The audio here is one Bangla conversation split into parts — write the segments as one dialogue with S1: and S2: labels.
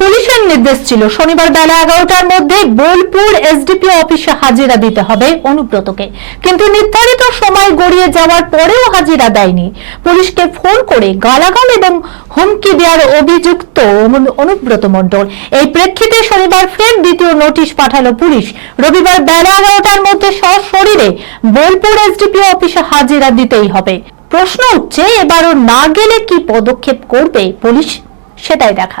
S1: পুলিশের নির্দেশ ছিল শনিবার বেলা এগারোটার মধ্যে বোলপুর এসডিপি অফিসে হাজিরা দিতে হবে অনুব্রতকে। কিন্তু নির্ধারিত সময় গড়িয়ে যাওয়ার পরেও হাজিরা দেয়নি। পুলিশকে ফোন করে গালাগাল এবং হুমকি দেওয়ার অভিযুক্ত অনুব্রত মণ্ডল। এই প্রেক্ষিতে শনিবার ফের দ্বিতীয় নোটিশ পাঠালো পুলিশ। রবিবার বেলা এগারোটার মধ্যে সশরীরে বোলপুর এসডিপি অফিসে হাজিরা দিতেই হবে। প্রশ্ন উঠছে, এবারও না গেলে কি পদক্ষেপ করবে পুলিশ? সেটাই দেখা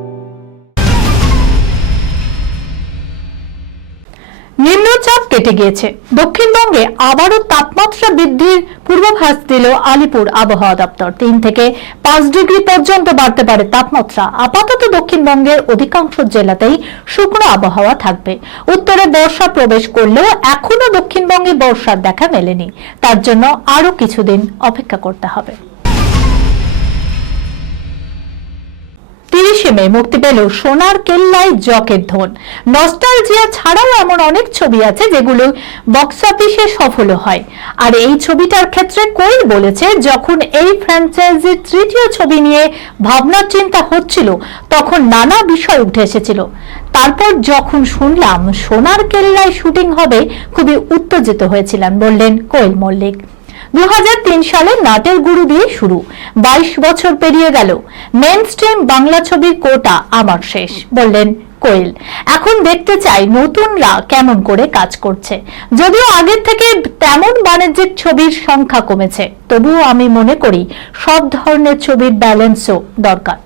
S1: কেটে গিয়েছে। দক্ষিণবঙ্গে আবারও তাপমাত্রা বৃদ্ধির পূর্বাভাস দিল আলিপুর আবহাওয়া দপ্তর। তিন থেকে পাঁচ ডিগ্রি পর্যন্ত বাড়তে পারে তাপমাত্রা। আপাতত দক্ষিণবঙ্গের অধিকাংশ জেলাতেই শুকনো আবহাওয়া থাকবে। উত্তরে বর্ষা প্রবেশ করলেও এখনও দক্ষিণবঙ্গে বর্ষার দেখা মেলেনি। তার জন্য আরও কিছুদিন অপেক্ষা করতে হবে। তিরিশে মুক্তি পেল সোনার কেল্লায় জকের ধন। নস্টালজিয়া ছাড়াও এমন অনেক ছবি আছে যেগুলো বক্স অফিসে সফল হয়। আর এই ছবিটার ক্ষেত্রে কোয়েল বলেছে, যখন এই ফ্র্যাঞ্চাইজির তৃতীয় ছবি নিয়ে ভাবনা চিন্তা হচ্ছিল, তখন নানা বিষয় উঠে এসেছিল। তারপর যখন শুনলাম সোনার কেল্লায় শুটিং হবে, খুবই উত্তেজিত হয়েছিলাম, বললেন কোয়েল মল্লিক। দু হাজার তিন সালে নাটের গুরু দিয়ে শুরু। ২২ বছর পেরিয়ে গেল। মেন স্ট্রিম বাংলা ছবির কোটা আমার শেষ, বললেন কোয়েল। এখন দেখতে চাই নতুনরা কেমন করে কাজ করছে। যদিও আগের থেকে তেমন বাণিজ্যিক ছবির সংখ্যা কমেছে, তবুও আমি মনে করি সব ধরনের ছবির ব্যালেন্সও দরকার।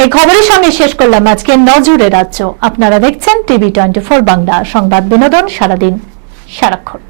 S1: এই খবরের সঙ্গে শেষ করলাম আজকে নজরে রাজ্য। আপনারা দেখছেন টিভি টোয়েন্টি বাংলা সংবাদ বিনোদন সারাদিন সারাক্ষণ।